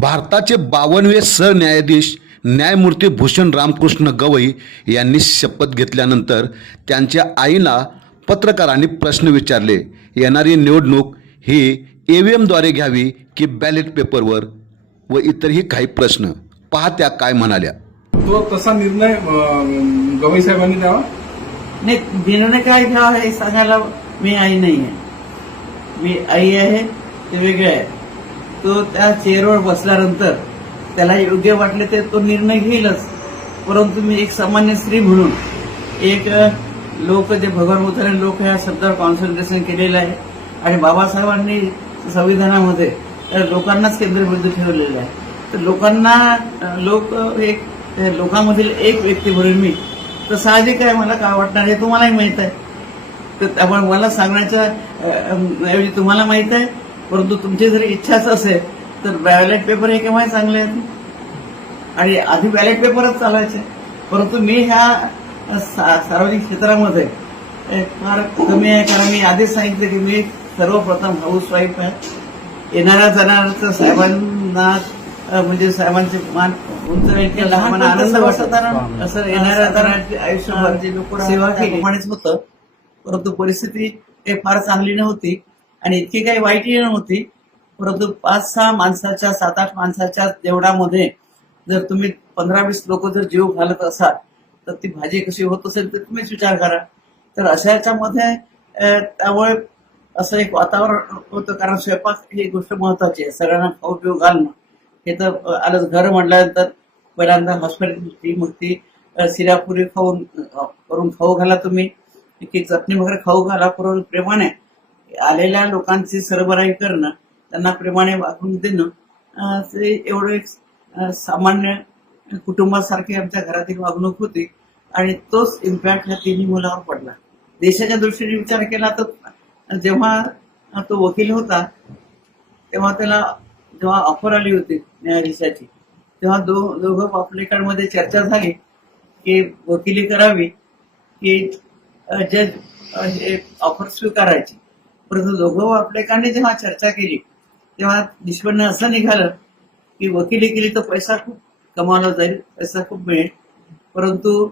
भारताचे बावनवे सरन्यायाधीश न्यायमूर्ती भूषण रामकृष्ण गवई यांनी शपथ घेतल्यानंतर त्यांच्या आईला पत्रकारांनी प्रश्न विचारले येणारी निवडणूक ही ई व्ही एमद्वारे घ्यावी की बॅलेट पेपरवर? व इतरही काही प्रश्न. पहा त्या काय म्हणाल्या. तो तसा निर्णय गवई साहेबांनी द्यावा? नाही निर्णय काय घ्यावा हे सांगायला मी आई नाही आहे. मी आई आहे ते वेगळे आहे तो त्या चेअरवर बसल्यानंतर त्याला योग्य वाटले ते तो निर्णय घेईलच. परंतु मी एक सामान्य स्त्री म्हणून एक लोक जे भगवान बुद्धाने लोक ह्या शब्दावर कॉन्सन्ट्रेशन केलेलं आहे आणि बाबासाहेबांनी संविधानामध्ये लोकांनाच केंद्रबिंदू ठेवलेलं आहे. तर लोकांना लोक एक लोकांमधील एक व्यक्ती म्हणून मी तर साहजिक आहे मला काय वाटणार हे तुम्हालाही माहीत आहे. तर त्यामुळे मला सांगण्याच्या ऐवजी तुम्हाला माहीत आहे परंतु तुमची जर इच्छाच असेल तर बॅलेट पेपर हे केव्हाही चांगले आहेत? आणि आधी बॅलेट पेपरच चालायचे परंतु मी ह्या सार्वजनिक क्षेत्रामध्ये फार कमी आहे. कारण मी आधीच सांगितलं की मी सर्वप्रथम हाऊस वाईफ आहे. येणाऱ्या जाणाऱ्या साहेबांना म्हणजे साहेबांचे मान उंच लहान आनंद वाटत असं येणाऱ्या जाणाऱ्याचे आयुष्यभर जे लोक सेवा केली. होतं परंतु परिस्थिती काही फार चांगली नव्हती. आणि इतकी काही वाईटही नव्हती. परंतु पाच सहा माणसाच्या सात आठ माणसाच्या जेवणामध्ये जर तुम्ही पंधरा वीस लोक जर जीव घालत असाल तर ती भाजी कशी होत असेल तर तुम्हीच विचार करा. तर अशा याच्यामध्ये त्यामुळे असं एक वातावरण होतं कारण स्वयंपाक ही गोष्ट महत्वाची आहे. सगळ्यांना खाऊ पिऊ घालणं. हे तर आलंच घर म्हटल्यानंतर पहिल्यांदा हॉस्पिटल मग ती सिरापुरी खाऊन करून खाऊ घाला तुम्ही. की चटणी वगैरे खाऊ घाला करून प्रेमाने. आलेल्या लोकांची सरबराई करणं त्यांना प्रेमाने वागून देणं ते एवढं एक सामान्य कुटुंबासारखी आमच्या घरातील वागणूक होती आणि तोच इम्पॅक्ट ह्या तिन्ही मुलावर पडला. देशाच्या दृष्टीने विचार केला तर जेव्हा तो वकील होता तेव्हा त्याला जेव्हा ऑफर आली होती न्यायाधीशाची तेव्हा दो दोघं पापलेकांमध्ये चर्चा झाली की वकिली करावी की जज हे ऑफर स्वीकारायची. परंतु दोघं आपलेकांनी जेव्हा चर्चा केली तेव्हा निष्पन्न असं निघालं की वकिली केली तर पैसा खूप कमावला जाईल पैसा खूप मिळेल. परंतु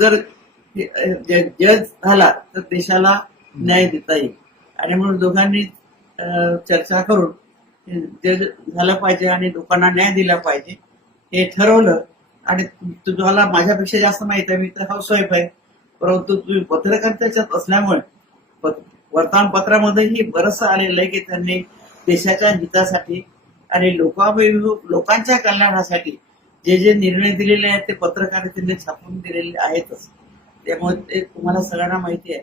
जर जज झाला तर देशाला न्याय देता येईल. आणि म्हणून दोघांनी चर्चा करून जज झालं पाहिजे आणि लोकांना न्याय दिला पाहिजे हे ठरवलं. आणि तुम्हाला माझ्यापेक्षा जास्त माहीत आहे मी तर हाऊसवाईफ आहे. परंतु तुम्ही त्याच्यात असल्यामुळे वर्तमानपत्रामध्येही बरस आलेलं आहे की त्यांनी देशाच्या हितासाठी आणि लोकाभिमुख लोकांच्या कल्याणासाठी जे जे निर्णय दिलेले आहेत ते पत्रकारितेने छापून दिलेले आहेतच. त्यामुळे ते तुम्हाला सगळ्यांना माहिती आहे.